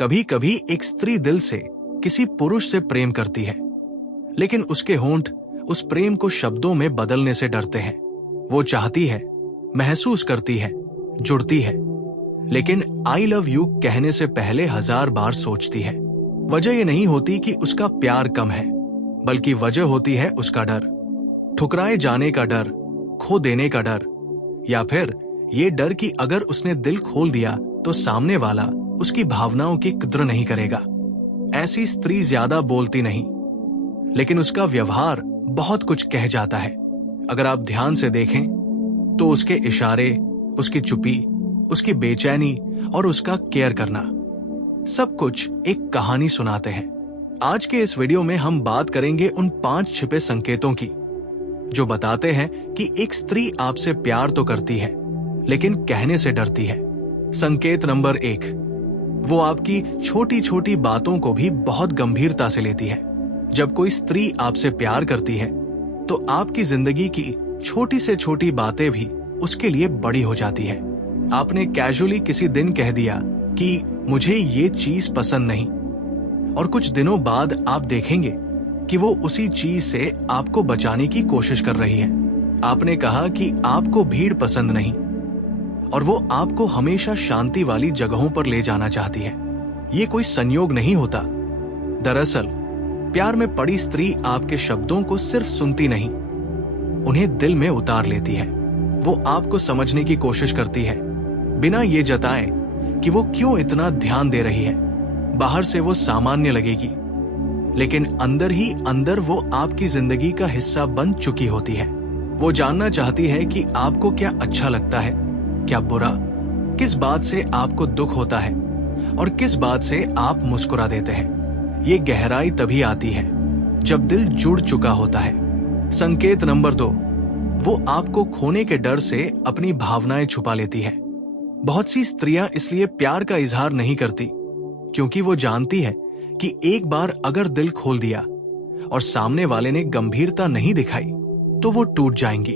कभी कभी एक स्त्री दिल से किसी पुरुष से प्रेम करती है, लेकिन उसके होंठ उस प्रेम को शब्दों में बदलने से डरते हैं। वो चाहती है, महसूस करती है, जुड़ती है, लेकिन आई लव यू कहने से पहले 1000 बार सोचती है। वजह ये नहीं होती कि उसका प्यार कम है, बल्कि वजह होती है उसका डर, ठुकराए जाने का डर, खो देने का डर, या फिर ये डर कि अगर उसने दिल खोल दिया तो सामने वाला उसकी भावनाओं की कद्र नहीं करेगा। ऐसी स्त्री ज्यादा बोलती नहीं, लेकिन उसका व्यवहार बहुत कुछ कह जाता है। अगर आप ध्यान से देखें तो उसके इशारे, उसकी चुप्पी, उसकी बेचैनी और उसका केयर करना, सब कुछ एक कहानी सुनाते हैं। आज के इस वीडियो में हम बात करेंगे उन 5 छिपे संकेतों की जो बताते हैं कि एक स्त्री आपसे प्यार तो करती है, लेकिन कहने से डरती है। संकेत नंबर 1, वो आपकी छोटी छोटी बातों को भी बहुत गंभीरता से लेती है। जब कोई स्त्री आपसे प्यार करती है तो आपकी जिंदगी की छोटी से छोटी बातें भी उसके लिए बड़ी हो जाती है। आपने कैजुअली किसी दिन कह दिया कि मुझे ये चीज पसंद नहीं, और कुछ दिनों बाद आप देखेंगे कि वो उसी चीज से आपको बचाने की कोशिश कर रही है। आपने कहा कि आपको भीड़ पसंद नहीं, और वो आपको हमेशा शांति वाली जगहों पर ले जाना चाहती है। ये कोई संयोग नहीं होता। दरअसल प्यार में पड़ी स्त्री आपके शब्दों को सिर्फ सुनती नहीं, उन्हें दिल में उतार लेती है। वो आपको समझने की कोशिश करती है, बिना ये जताए कि वो क्यों इतना ध्यान दे रही है। बाहर से वो सामान्य लगेगी, लेकिन अंदर ही अंदर वो आपकी जिंदगी का हिस्सा बन चुकी होती है। वो जानना चाहती है कि आपको क्या अच्छा लगता है, क्या बुरा, किस बात से आपको दुख होता है और किस बात से आप मुस्कुरा देते हैं। ये गहराई तभी आती है जब दिल जुड़ चुका होता है। संकेत नंबर 2, वो आपको खोने के डर से अपनी भावनाएं छुपा लेती है। बहुत सी स्त्रियां इसलिए प्यार का इजहार नहीं करती क्योंकि वो जानती है कि एक बार अगर दिल खोल दिया और सामने वाले ने गंभीरता नहीं दिखाई तो वो टूट जाएंगी।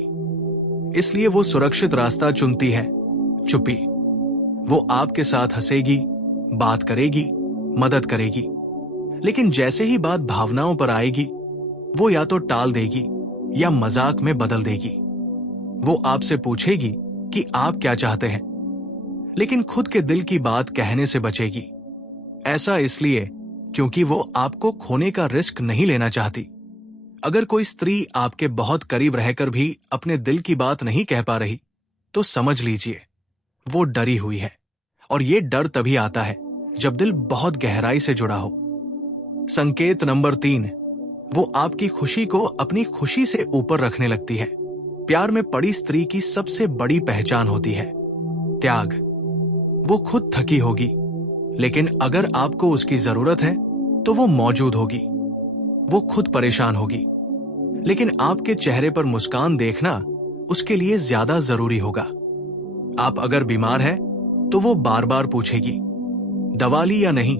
इसलिए वो सुरक्षित रास्ता चुनती है, चुप्पी। वो आपके साथ हंसेगी, बात करेगी, मदद करेगी, लेकिन जैसे ही बात भावनाओं पर आएगी वो या तो टाल देगी या मजाक में बदल देगी। वो आपसे पूछेगी कि आप क्या चाहते हैं, लेकिन खुद के दिल की बात कहने से बचेगी। ऐसा इसलिए क्योंकि वो आपको खोने का रिस्क नहीं लेना चाहती। अगर कोई स्त्री आपके बहुत करीब रहकर भी अपने दिल की बात नहीं कह पा रही तो समझ लीजिए वो डरी हुई है, और ये डर तभी आता है जब दिल बहुत गहराई से जुड़ा हो। संकेत नंबर 3, वो आपकी खुशी को अपनी खुशी से ऊपर रखने लगती है। प्यार में पड़ी स्त्री की सबसे बड़ी पहचान होती है त्याग। वो खुद थकी होगी, लेकिन अगर आपको उसकी जरूरत है तो वो मौजूद होगी। वो खुद परेशान होगी, लेकिन आपके चेहरे पर मुस्कान देखना उसके लिए ज्यादा जरूरी होगा। आप अगर बीमार है तो वो बार बार पूछेगी, दवा ली या नहीं,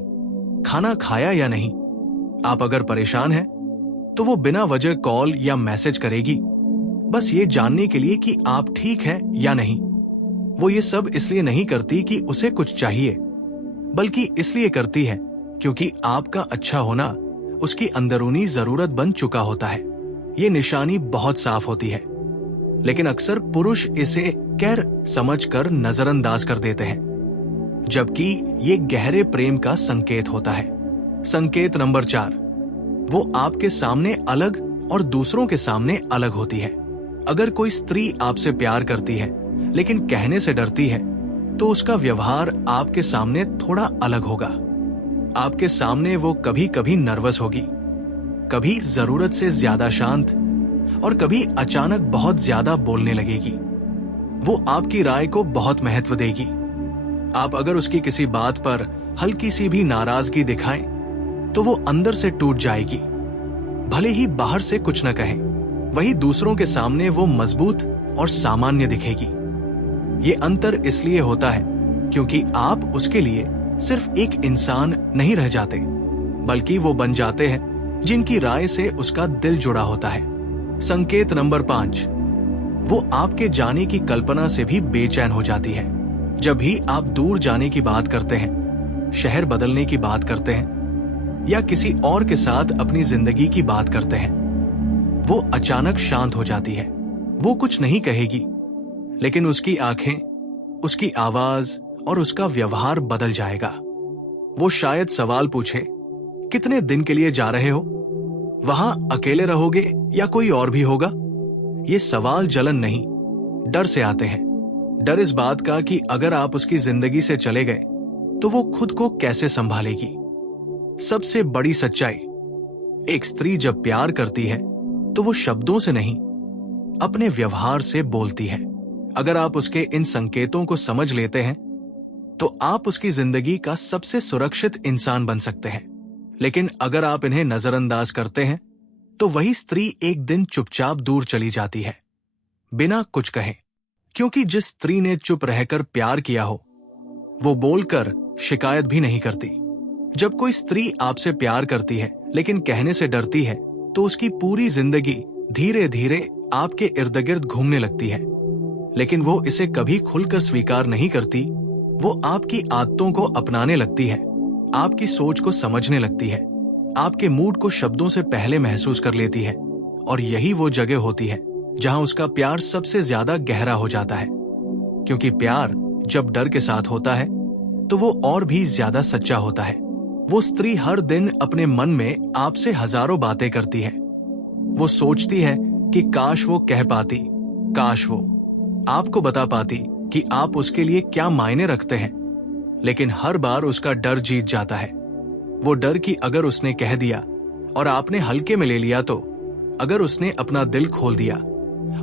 खाना खाया या नहीं। आप अगर परेशान है तो वो बिना वजह कॉल या मैसेज करेगी, बस ये जानने के लिए कि आप ठीक हैं या नहीं। वो ये सब इसलिए नहीं करती कि उसे कुछ चाहिए, बल्कि इसलिए करती है क्योंकि आपका अच्छा होना उसकी अंदरूनी जरूरत बन चुका होता है। ये निशानी बहुत साफ होती है, लेकिन अक्सर पुरुष इसे केयर समझकर नजरअंदाज कर देते हैं, जबकि ये गहरे प्रेम का संकेत होता है। संकेत नंबर 4, वो आपके सामने अलग और दूसरों के सामने अलग होती है। अगर कोई स्त्री आपसे प्यार करती है लेकिन कहने से डरती है तो उसका व्यवहार आपके सामने थोड़ा अलग होगा। आपके सामने वो कभी कभी नर्वस होगी, कभी जरूरत से ज्यादा शांत, और कभी अचानक बहुत ज्यादा बोलने लगेगी। वो आपकी राय को बहुत महत्व देगी। आप अगर उसकी किसी बात पर हल्की सी भी नाराजगी दिखाएं तो वो अंदर से टूट जाएगी, भले ही बाहर से कुछ न कहे। वही दूसरों के सामने वो मजबूत और सामान्य दिखेगी। ये अंतर इसलिए होता है क्योंकि आप उसके लिए सिर्फ एक इंसान नहीं रह जाते, बल्कि वो बन जाते हैं जिनकी राय से उसका दिल जुड़ा होता है। संकेत नंबर 5, वो आपके जाने की कल्पना से भी बेचैन हो जाती है। जब भी आप दूर जाने की बात करते हैं शहर बदलने की बात करते हैं या किसी और के साथ अपनी जिंदगी की बात करते हैं, वो अचानक शांत हो जाती है। वो कुछ नहीं कहेगी, लेकिन उसकी आंखें, उसकी आवाज और उसका व्यवहार बदल जाएगा। वो शायद सवाल पूछे, कितने दिन के लिए जा रहे हो? वहां अकेले रहोगे या कोई और भी होगा? ये सवाल जलन नहीं, डर से आते हैं। डर इस बात का कि अगर आप उसकी जिंदगी से चले गए तो वो खुद को कैसे संभालेगी। सबसे बड़ी सच्चाई, एक स्त्री जब प्यार करती है तो वो शब्दों से नहीं, अपने व्यवहार से बोलती है। अगर आप उसके इन संकेतों को समझ लेते हैं तो आप उसकी जिंदगी का सबसे सुरक्षित इंसान बन सकते हैं। लेकिन अगर आप इन्हें नजरअंदाज करते हैं तो वही स्त्री एक दिन चुपचाप दूर चली जाती है, बिना कुछ कहे। क्योंकि जिस स्त्री ने चुप रहकर प्यार किया हो, वो बोलकर शिकायत भी नहीं करती। जब कोई स्त्री आपसे प्यार करती है लेकिन कहने से डरती है, तो उसकी पूरी जिंदगी धीरे धीरे आपके इर्द गिर्द घूमने लगती है। लेकिन वो इसे कभी खुलकर स्वीकार नहीं करती। वो आपकी आदतों को अपनाने लगती है, आपकी सोच को समझने लगती है, आपके मूड को शब्दों से पहले महसूस कर लेती है। और यही वो जगह होती है जहां उसका प्यार सबसे ज्यादा गहरा हो जाता है। क्योंकि प्यार जब डर के साथ होता है तो वो और भी ज्यादा सच्चा होता है। वो स्त्री हर दिन अपने मन में आपसे हजारों बातें करती है। वो सोचती है कि काश वो कह पाती, काश वो आपको बता पाती कि आप उसके लिए क्या मायने रखते हैं। लेकिन हर बार उसका डर जीत जाता है। वो डर कि अगर उसने कह दिया और आपने हल्के में ले लिया तो, अगर उसने अपना दिल खोल दिया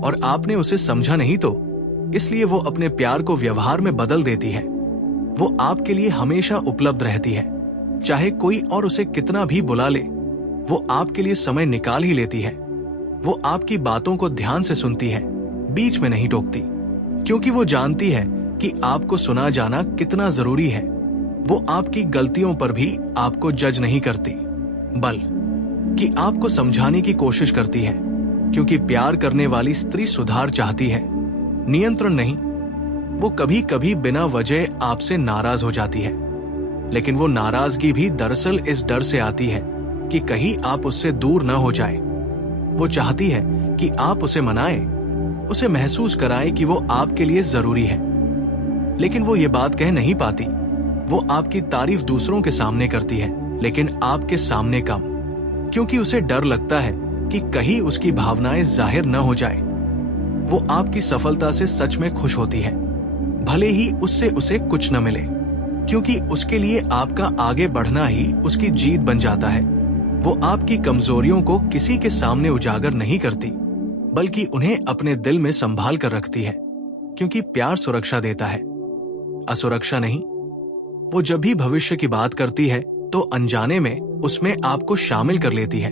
और आपने उसे समझा नहीं तो, इसलिए वो अपने प्यार को व्यवहार में बदल देती है। वो आपके लिए हमेशा उपलब्ध रहती है, चाहे कोई और उसे कितना भी बुला ले। वो आपके लिए समय निकाल ही लेती है। वो आपकी बातों को ध्यान से सुनती है, बीच में नहीं टोकती, क्योंकि वो जानती है कि आपको सुना जाना कितना जरूरी है। वो आपकी गलतियों पर भी आपको जज नहीं करती, बल्कि आपको समझाने की कोशिश करती है। क्योंकि प्यार करने वाली स्त्री सुधार चाहती है, नियंत्रण नहीं। वो कभी कभी बिना वजह आपसे नाराज हो जाती है, लेकिन वो नाराजगी भी दरअसल इस डर से आती है कि कहीं आप उससे दूर न हो जाए। वो चाहती है कि आप उसे मनाएं, उसे महसूस कराएं कि वो आपके लिए जरूरी है। लेकिन वो ये बात कह नहीं पाती। वो आपकी तारीफ दूसरों के सामने करती है, लेकिन आपके सामने कम, क्योंकि उसे डर लगता है कि कहीं उसकी भावनाएं जाहिर न हो जाए। वो आपकी सफलता से सच में खुश होती है, भले ही उससे उसे कुछ न मिले, क्योंकि उसके लिए आपका आगे बढ़ना ही उसकी जीत बन जाता है। वो आपकी कमजोरियों को किसी के सामने उजागर नहीं करती, बल्कि उन्हें अपने दिल में संभाल कर रखती है, क्योंकि प्यार सुरक्षा देता है, असुरक्षा नहीं। वो जब भी भविष्य की बात करती है तो अनजाने में उसमें आपको शामिल कर लेती है।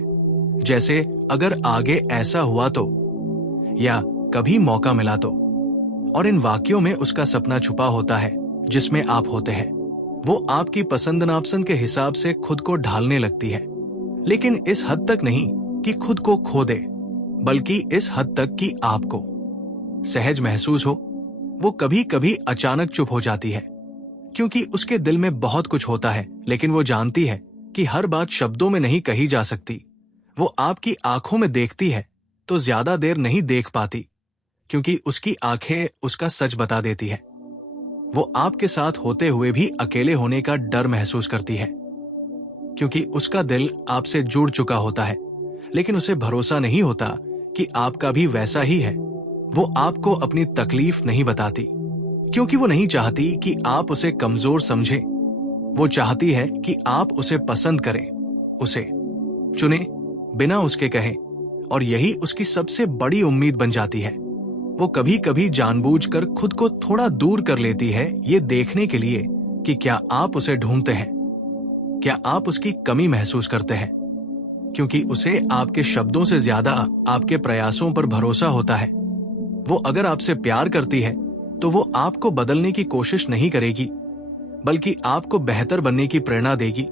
जैसे अगर आगे ऐसा हुआ तो, या कभी मौका मिला तो। और इन वाक्यों में उसका सपना छुपा होता है जिसमें आप होते हैं। वो आपकी पसंद नापसंद के हिसाब से खुद को ढालने लगती है, लेकिन इस हद तक नहीं कि खुद को खो दे, बल्कि इस हद तक कि आपको सहज महसूस हो। वो कभी कभी अचानक चुप हो जाती है, क्योंकि उसके दिल में बहुत कुछ होता है, लेकिन वो जानती है कि हर बात शब्दों में नहीं कही जा सकती। वो आपकी आंखों में देखती है तो ज्यादा देर नहीं देख पाती, क्योंकि उसकी आंखें उसका सच बता देती है। वो आपके साथ होते हुए भी अकेले होने का डर महसूस करती है, क्योंकि उसका दिल आपसे जुड़ चुका होता है, लेकिन उसे भरोसा नहीं होता कि आपका भी वैसा ही है। वो आपको अपनी तकलीफ नहीं बताती, क्योंकि वो नहीं चाहती कि आप उसे कमजोर समझें। वो चाहती है कि आप उसे पसंद करें, उसे चुने बिना उसके कहे, और यही उसकी सबसे बड़ी उम्मीद बन जाती है। वो कभी कभी जानबूझकर खुद को थोड़ा दूर कर लेती है, ये देखने के लिए कि क्या आप उसे ढूंढते हैं, क्या आप उसकी कमी महसूस करते हैं, क्योंकि उसे आपके शब्दों से ज्यादा आपके प्रयासों पर भरोसा होता है। वो अगर आपसे प्यार करती है तो वो आपको बदलने की कोशिश नहीं करेगी, बल्कि आपको बेहतर बनने की प्रेरणा देगी।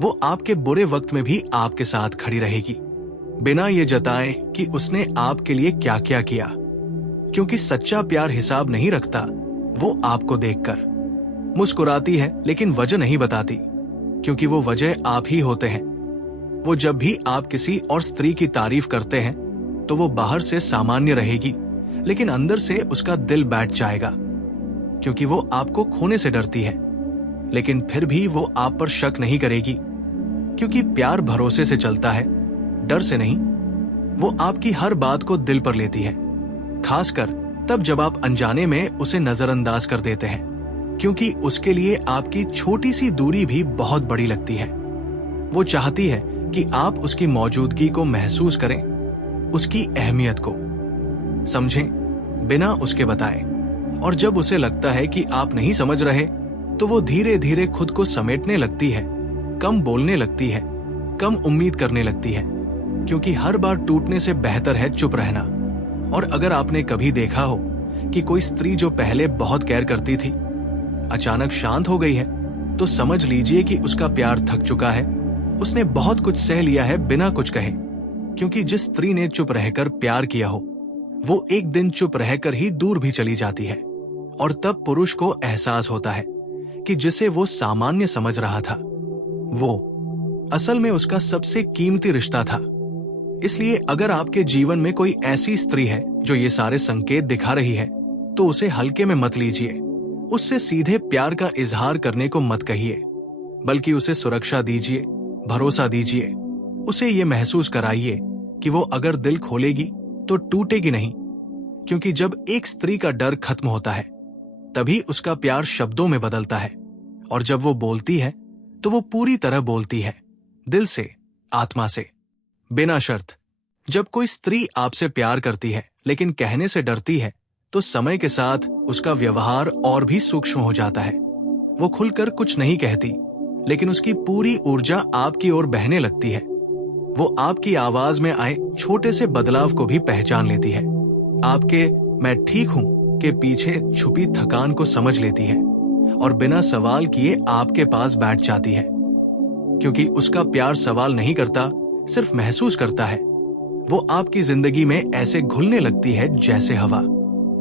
वो आपके बुरे वक्त में भी आपके साथ खड़ी रहेगी, बिना ये जताए कि उसने आपके लिए क्या क्या किया, क्योंकि सच्चा प्यार हिसाब नहीं रखता, वो आपको देखकर मुस्कुराती है लेकिन वजह नहीं बताती, क्योंकि वो वजह आप ही होते हैं। वो जब भी आप किसी और स्त्री की तारीफ करते हैं तो वो बाहर से सामान्य रहेगी, लेकिन अंदर से उसका दिल बैठ जाएगा, क्योंकि वो आपको खोने से डरती है। लेकिन फिर भी वो आप पर शक नहीं करेगी, क्योंकि प्यार भरोसे से चलता है, डर से नहीं। वो आपकी हर बात को दिल पर लेती है, खासकर तब जब आप अनजाने में उसे नजरअंदाज कर देते हैं, क्योंकि उसके लिए आपकी छोटी सी दूरी भी बहुत बड़ी लगती है। वो चाहती है कि आप उसकी मौजूदगी को महसूस करें, उसकी अहमियत को समझें बिना उसके बताए। और जब उसे लगता है कि आप नहीं समझ रहे, तो वो धीरे धीरे खुद को समेटने लगती है, कम बोलने लगती है, कम उम्मीद करने लगती है, क्योंकि हर बार टूटने से बेहतर है चुप रहना। और अगर आपने कभी देखा हो कि कोई स्त्री जो पहले बहुत केयर करती थी अचानक शांत हो गई है, तो समझ लीजिए कि उसका प्यार थक चुका है। उसने बहुत कुछ सह लिया है बिना कुछ कहे, क्योंकि जिस स्त्री ने चुप रहकर प्यार किया हो, वो एक दिन चुप रहकर ही दूर भी चली जाती है। और तब पुरुष को एहसास होता है कि जिसे वो सामान्य समझ रहा था, वो असल में उसका सबसे कीमती रिश्ता था। इसलिए अगर आपके जीवन में कोई ऐसी स्त्री है जो ये सारे संकेत दिखा रही है, तो उसे हल्के में मत लीजिए। उससे सीधे प्यार का इजहार करने को मत कहिए, बल्कि उसे सुरक्षा दीजिए, भरोसा दीजिए। उसे ये महसूस कराइए कि वो अगर दिल खोलेगी तो टूटेगी नहीं, क्योंकि जब एक स्त्री का डर खत्म होता है, तभी उसका प्यार शब्दों में बदलता है। और जब वो बोलती है तो वो पूरी तरह बोलती है, दिल से, आत्मा से, बिना शर्त। जब कोई स्त्री आपसे प्यार करती है लेकिन कहने से डरती है, तो समय के साथ उसका व्यवहार और भी सूक्ष्म हो जाता है। वो खुलकर कुछ नहीं कहती, लेकिन उसकी पूरी ऊर्जा आपकी ओर बहने लगती है। वो आपकी आवाज में आए छोटे से बदलाव को भी पहचान लेती है। आपके मैं ठीक हूं के पीछे छुपी थकान को समझ लेती है और बिना सवाल किए आपके पास बैठ जाती है, क्योंकि उसका प्यार सवाल नहीं करता, सिर्फ महसूस करता है। वो आपकी जिंदगी में ऐसे घुलने लगती है जैसे हवा,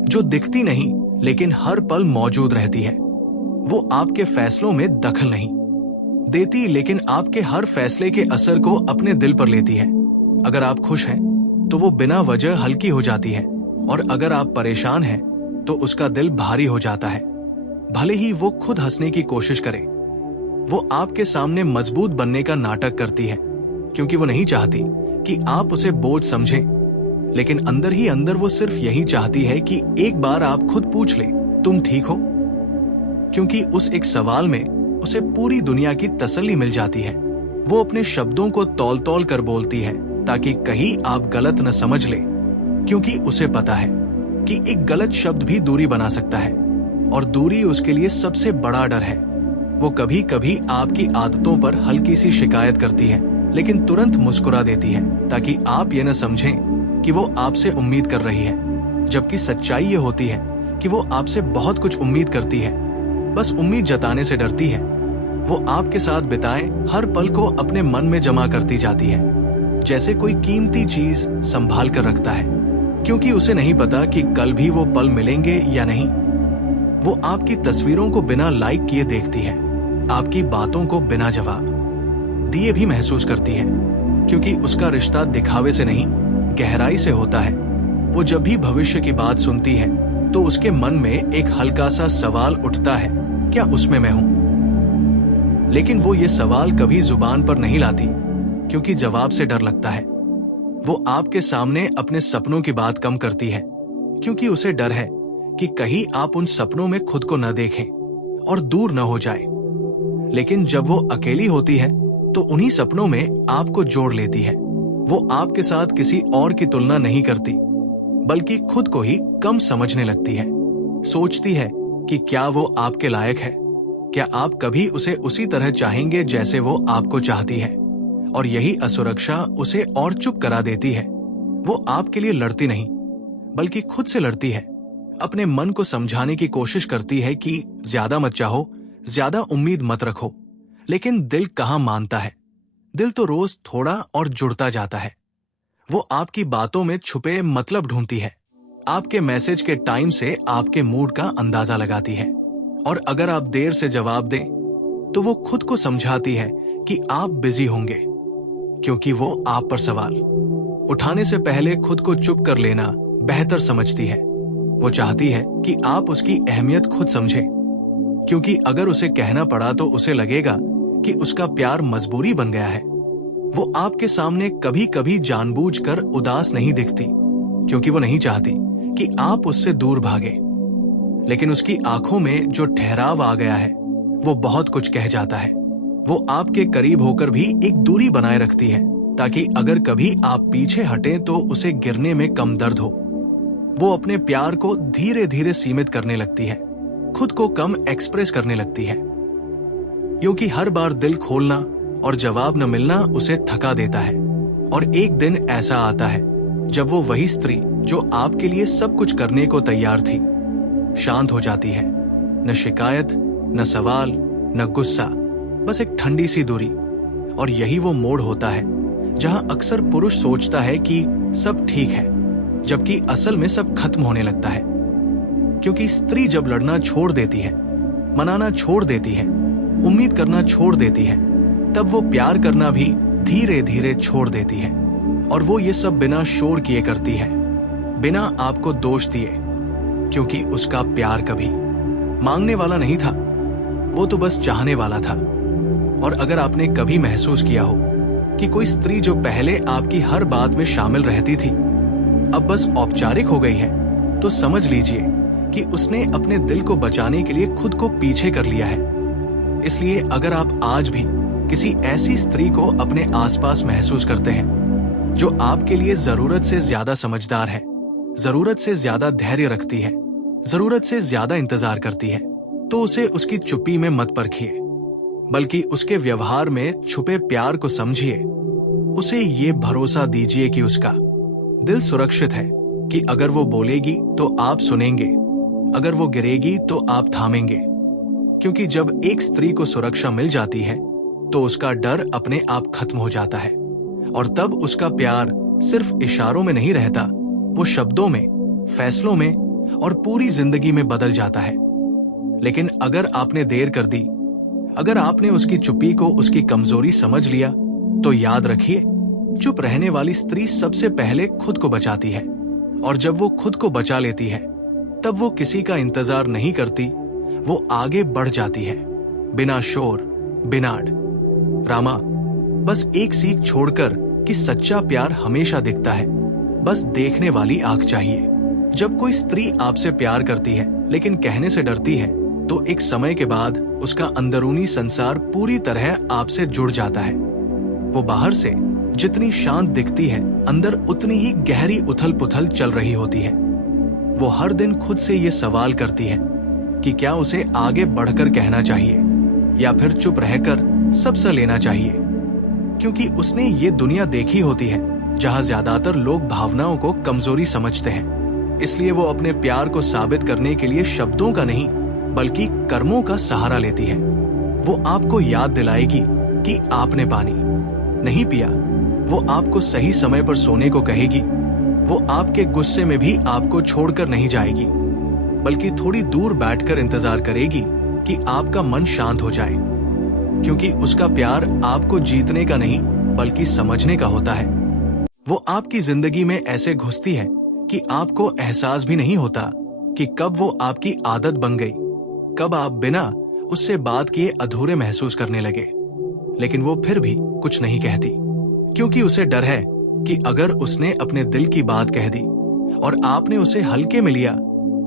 जो दिखती नहीं लेकिन हर पल मौजूद रहती है। वो आपके फैसलों में दखल नहीं देती, लेकिन आपके हर फैसले के असर को अपने दिल पर लेती है। अगर आप खुश हैं तो वो बिना वजह हल्की हो जाती है, और अगर आप परेशान हैं तो उसका दिल भारी हो जाता है, भले ही वो खुद हंसने की कोशिश करे। वो आपके सामने मजबूत बनने का नाटक करती है, क्योंकि वो नहीं चाहती कि आप उसे बोझ समझें, लेकिन अंदर ही अंदर वो सिर्फ यही चाहती है कि एक बार आप खुद पूछ ले, तुम ठीक हो? क्योंकि उस एक सवाल में उसे पूरी दुनिया की तसल्ली मिल जाती है। वो अपने शब्दों को तौल तौल कर बोलती है, ताकि कहीं आप गलत न समझ ले, क्योंकि उसे पता है कि एक गलत शब्द भी दूरी बना सकता है, और दूरी उसके लिए सबसे बड़ा डर है। वो कभी कभी आपकी आदतों पर हल्की सी शिकायत करती है, लेकिन तुरंत मुस्कुरा देती है, ताकि आप ये न समझें कि वो आपसे उम्मीद कर रही है, जबकि सच्चाई ये होती है कि वो आपसे बहुत कुछ उम्मीद करती है, बस उम्मीद जताने से डरती है। वो आपके साथ बिताए हर पल को अपने मन में जमा करती जाती है, जैसे कोई कीमती चीज संभाल कर रखता है, क्योंकि उसे नहीं पता कि कल भी वो पल मिलेंगे या नहीं। वो आपकी तस्वीरों को बिना लाइक किए देखती है, आपकी बातों को बिना जवाब दिए भी महसूस करती है, क्योंकि उसका रिश्ता दिखावे से नहीं, गहराई से होता है। वो जब भी भविष्य की बात सुनती है तो उसके मन में एक हल्का सा सवाल उठता है, क्या उसमें मैं हूं? लेकिन वो ये सवाल कभी जुबान पर नहीं लाती, क्योंकि जवाब से डर लगता है। वो आपके सामने अपने सपनों की बात कम करती है, क्योंकि उसे डर है कि कहीं आप उन सपनों में खुद को न देखें और दूर न हो जाए। लेकिन जब वो अकेली होती है तो उन्हीं सपनों में आपको जोड़ लेती है। वो आपके साथ किसी और की तुलना नहीं करती, बल्कि खुद को ही कम समझने लगती है। सोचती है कि क्या वो आपके लायक है, क्या आप कभी उसे उसी तरह चाहेंगे जैसे वो आपको चाहती है। और यही असुरक्षा उसे और चुप करा देती है। वो आपके लिए लड़ती नहीं, बल्कि खुद से लड़ती है। अपने मन को समझाने की कोशिश करती है कि ज्यादा मत चाहो, ज्यादा उम्मीद मत रखो। लेकिन दिल कहाँ मानता है? दिल तो रोज थोड़ा और जुड़ता जाता है। वो आपकी बातों में छुपे मतलब ढूंढती है, आपके मैसेज के टाइम से आपके मूड का अंदाजा लगाती है, और अगर आप देर से जवाब दें तो वो खुद को समझाती है कि आप बिजी होंगे, क्योंकि वो आप पर सवाल उठाने से पहले खुद को चुप कर लेना बेहतर समझती है। वो चाहती है कि आप उसकी अहमियत खुद समझें, क्योंकि अगर उसे कहना पड़ा तो उसे लगेगा कि उसका प्यार मजबूरी बन गया है। वो आपके सामने कभी कभी जानबूझकर उदास नहीं दिखती, क्योंकि वो नहीं चाहती कि आप उससे दूर भागे, लेकिन उसकी आंखों में जो ठहराव आ गया है वो बहुत कुछ कह जाता है। वो आपके करीब होकर भी एक दूरी बनाए रखती है, ताकि अगर कभी आप पीछे हटें तो उसे गिरने में कम दर्द हो। वो अपने प्यार को धीरे धीरे सीमित करने लगती है, खुद को कम एक्सप्रेस करने लगती है, क्योंकि हर बार दिल खोलना और जवाब न मिलना उसे थका देता है। और एक दिन ऐसा आता है जब वो वही स्त्री जो आपके लिए सब कुछ करने को तैयार थी, शांत हो जाती है। न शिकायत, न सवाल, न गुस्सा, बस एक ठंडी सी दूरी। और यही वो मोड़ होता है जहां अक्सर पुरुष सोचता है कि सब ठीक है, जबकि असल में सब खत्म होने लगता है। क्योंकि स्त्री जब लड़ना छोड़ देती है, मनाना छोड़ देती है, उम्मीद करना छोड़ देती है, तब वो प्यार करना भी धीरे धीरे छोड़ देती है। और वो ये सब बिना शोर किए करती है, बिना आपको दोष दिए, क्योंकि उसका प्यार कभी मांगने वाला नहीं था, वो तो बस चाहने वाला था। और अगर आपने कभी महसूस किया हो कि कोई स्त्री जो पहले आपकी हर बात में शामिल रहती थी अब बस औपचारिक हो गई है, तो समझ लीजिए कि उसने अपने दिल को बचाने के लिए खुद को पीछे कर लिया है। इसलिए अगर आप आज भी किसी ऐसी स्त्री को अपने आसपास महसूस करते हैं जो आपके लिए जरूरत से ज्यादा समझदार है, जरूरत से ज्यादा धैर्य रखती है, जरूरत से ज्यादा इंतजार करती है, तो उसे उसकी चुप्पी में मत परखिए, बल्कि उसके व्यवहार में छुपे प्यार को समझिए। उसे ये भरोसा दीजिए कि उसका दिल सुरक्षित है, कि अगर वो बोलेगी तो आप सुनेंगे, अगर वो गिरेगी तो आप थामेंगे। क्योंकि जब एक स्त्री को सुरक्षा मिल जाती है तो उसका डर अपने आप खत्म हो जाता है, और तब उसका प्यार सिर्फ इशारों में नहीं रहता, वो शब्दों में, फैसलों में और पूरी जिंदगी में बदल जाता है। लेकिन अगर आपने देर कर दी, अगर आपने उसकी चुप्पी को उसकी कमजोरी समझ लिया, तो याद रखिए, चुप रहने वाली स्त्री सबसे पहले खुद को बचाती है। और जब वो खुद को बचा लेती है, तब वो किसी का इंतजार नहीं करती, वो आगे बढ़ जाती है, बिना शोर, बिना आड़। रामा, बस एक सीख छोड़कर कि सच्चा प्यार हमेशा दिखता है, बस देखने वाली आंख चाहिए। जब कोई स्त्री आपसे प्यार करती है लेकिन कहने से डरती है, तो एक समय के बाद उसका अंदरूनी संसार पूरी तरह आपसे जुड़ जाता है। वो बाहर से जितनी शांत दिखती है, अंदर उतनी ही गहरी उथल पुथल चल रही होती है। वो हर दिन खुद से ये सवाल करती है कि क्या उसे आगे बढ़कर कहना चाहिए या फिर चुप रहकर सब सह लेना चाहिए, क्योंकि उसने ये दुनिया देखी होती है जहां ज्यादातर लोग भावनाओं को कमजोरी समझते हैं। इसलिए वो अपने प्यार को साबित करने के लिए शब्दों का नहीं बल्कि कर्मों का सहारा लेती है। वो आपको याद दिलाएगी कि आपने पानी नहीं पिया, वो आपको सही समय पर सोने को कहेगी, वो आपके गुस्से में भी आपको छोड़कर नहीं जाएगी, बल्कि थोड़ी दूर बैठकर इंतजार करेगी कि आपका मन शांत हो जाए, क्योंकि उसका प्यार आपको जीतने का नहीं बल्कि समझने का होता है। वो आपकी जिंदगी में ऐसे घुसती है कि आपको एहसास भी नहीं होता कि कब वो आपकी आदत बन गई, कब आप बिना उससे बात किए अधूरे महसूस करने लगे। लेकिन वो फिर भी कुछ नहीं कहती, क्योंकि उसे डर है कि अगर उसने अपने दिल की बात कह दी और आपने उसे हल्के में लिया,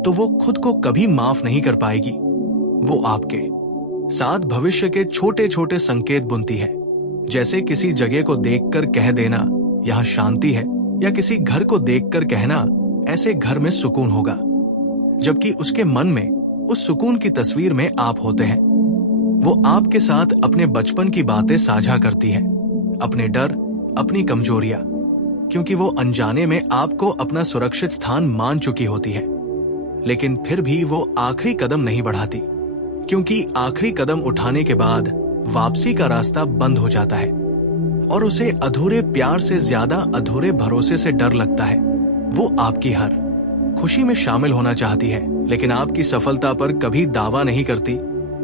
तो वो खुद को कभी माफ नहीं कर पाएगी। वो आपके साथ भविष्य के छोटे छोटे संकेत बुनती है, जैसे किसी जगह को देखकर कह देना यहाँ शांति है, या किसी घर को देखकर कहना ऐसे घर में सुकून होगा, जबकि उसके मन में उस सुकून की तस्वीर में आप होते हैं। वो आपके साथ अपने बचपन की बातें साझा करती है, अपने डर, अपनी कमजोरियां, क्योंकि वो अनजाने में आपको अपना सुरक्षित स्थान मान चुकी होती है। लेकिन फिर भी वो आखिरी कदम नहीं बढ़ाती, क्योंकि आखिरी कदम उठाने के बाद वापसी का रास्ता बंद हो जाता है और उसे अधूरे प्यार से ज्यादा अधूरे भरोसे से डर लगता है। वो आपकी हर खुशी में शामिल होना चाहती है, लेकिन आपकी सफलता पर कभी दावा नहीं करती।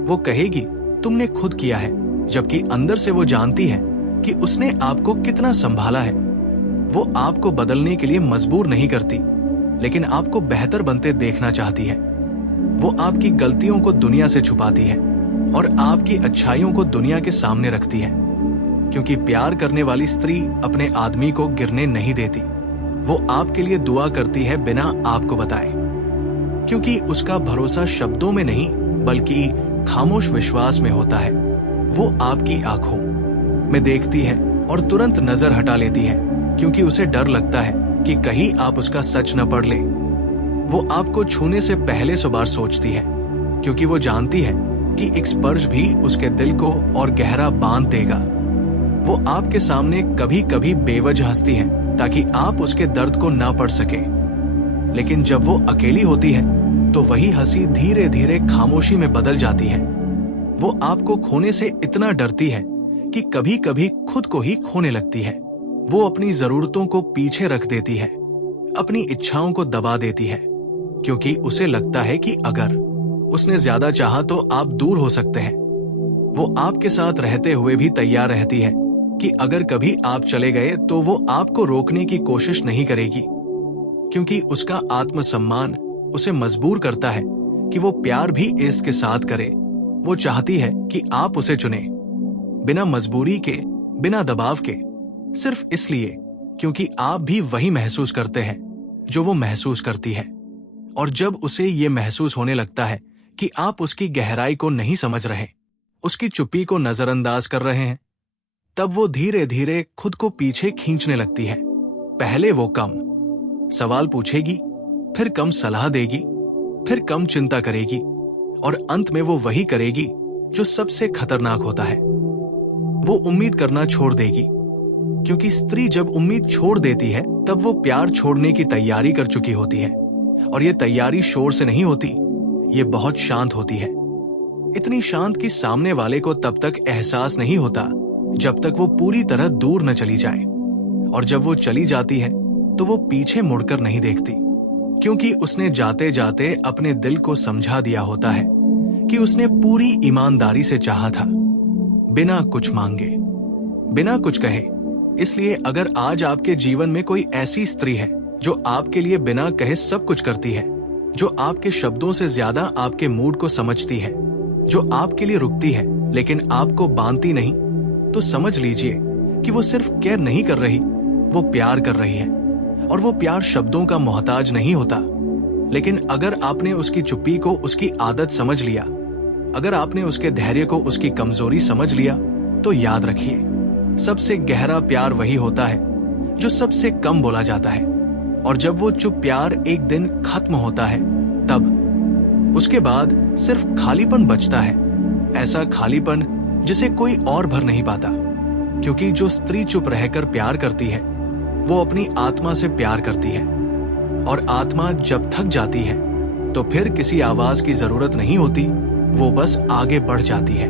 वो कहेगी तुमने खुद किया है, जबकि अंदर से वो जानती है कि उसने आपको कितना संभाला है। वो आपको बदलने के लिए मजबूर नहीं करती, लेकिन आपको बेहतर बनते देखना चाहती है। वो आपकी गलतियों को दुनिया से छुपाती है और आपकी अच्छाइयों को दुनिया के सामने रखती है, क्योंकि प्यार करने वाली स्त्री अपने आदमी को गिरने नहीं देती। वो आपके लिए दुआ करती है बिना आपको बताए, क्योंकि उसका भरोसा शब्दों में नहीं बल्कि खामोश विश्वास में होता है। वो आपकी आंखों में देखती है और तुरंत नजर हटा लेती है, क्योंकि उसे डर लगता है कि कहीं आप उसका सच न पढ़ ले। वो आपको छूने से पहले 100 बार सोचती है, क्योंकि वो जानती है कि एक स्पर्श भी उसके दिल को और गहरा बांध देगा। वो आपके सामने कभी कभी बेवजह हंसती है ताकि आप उसके दर्द को ना पढ़ सके, लेकिन जब वो अकेली होती है तो वही हंसी धीरे धीरे खामोशी में बदल जाती है। वो आपको खोने से इतना डरती है कि कभी कभी खुद को ही खोने लगती है। वो अपनी जरूरतों को पीछे रख देती है, अपनी इच्छाओं को दबा देती है, क्योंकि उसे लगता है कि अगर उसने ज्यादा चाहा तो आप दूर हो सकते हैं। वो आपके साथ रहते हुए भी तैयार रहती है कि अगर कभी आप चले गए तो वो आपको रोकने की कोशिश नहीं करेगी, क्योंकि उसका आत्मसम्मान उसे मजबूर करता है कि वो प्यार भी इश्क के साथ करे। वो चाहती है कि आप उसे चुने, बिना मजबूरी के, बिना दबाव के, सिर्फ इसलिए क्योंकि आप भी वही महसूस करते हैं जो वो महसूस करती है। और जब उसे ये महसूस होने लगता है कि आप उसकी गहराई को नहीं समझ रहे, उसकी चुप्पी को नजरअंदाज कर रहे हैं, तब वो धीरे धीरे खुद को पीछे खींचने लगती है। पहले वो कम सवाल पूछेगी, फिर कम सलाह देगी, फिर कम चिंता करेगी, और अंत में वो वही करेगी जो सबसे खतरनाक होता है। वो उम्मीद करना छोड़ देगी, क्योंकि स्त्री जब उम्मीद छोड़ देती है तब वो प्यार छोड़ने की तैयारी कर चुकी होती है। और ये तैयारी शोर से नहीं होती, ये बहुत शांत होती है। इतनी शांत कि सामने वाले को तब तक एहसास नहीं होता जब तक वो पूरी तरह दूर न चली जाए। और जब वो चली जाती है तो वो पीछे मुड़कर नहीं देखती, क्योंकि उसने जाते जाते अपने दिल को समझा दिया होता है कि उसने पूरी ईमानदारी से चाहा था, बिना कुछ मांगे, बिना कुछ कहे। इसलिए अगर आज आपके जीवन में कोई ऐसी स्त्री है जो आपके लिए बिना कहे सब कुछ करती है, जो आपके शब्दों से ज्यादा आपके मूड को समझती है, जो आपके लिए रुकती है लेकिन आपको बांधती नहीं, तो समझ लीजिए कि वो सिर्फ केयर नहीं कर रही, वो प्यार कर रही है। और वो प्यार शब्दों का मोहताज नहीं होता। लेकिन अगर आपने उसकी चुप्पी को उसकी आदत समझ लिया, अगर आपने उसके धैर्य को उसकी कमजोरी समझ लिया, तो याद रखिए, सबसे गहरा प्यार वही होता है जो सबसे कम बोला जाता है। और जब वो चुप प्यार एक दिन खत्म होता है, तब उसके बाद सिर्फ खालीपन बचता है। ऐसा खालीपन जिसे कोई और भर नहीं पाता, क्योंकि जो स्त्री चुप रहकर प्यार करती है वो अपनी आत्मा से प्यार करती है। और आत्मा जब थक जाती है तो फिर किसी आवाज की जरूरत नहीं होती, वो बस आगे बढ़ जाती है।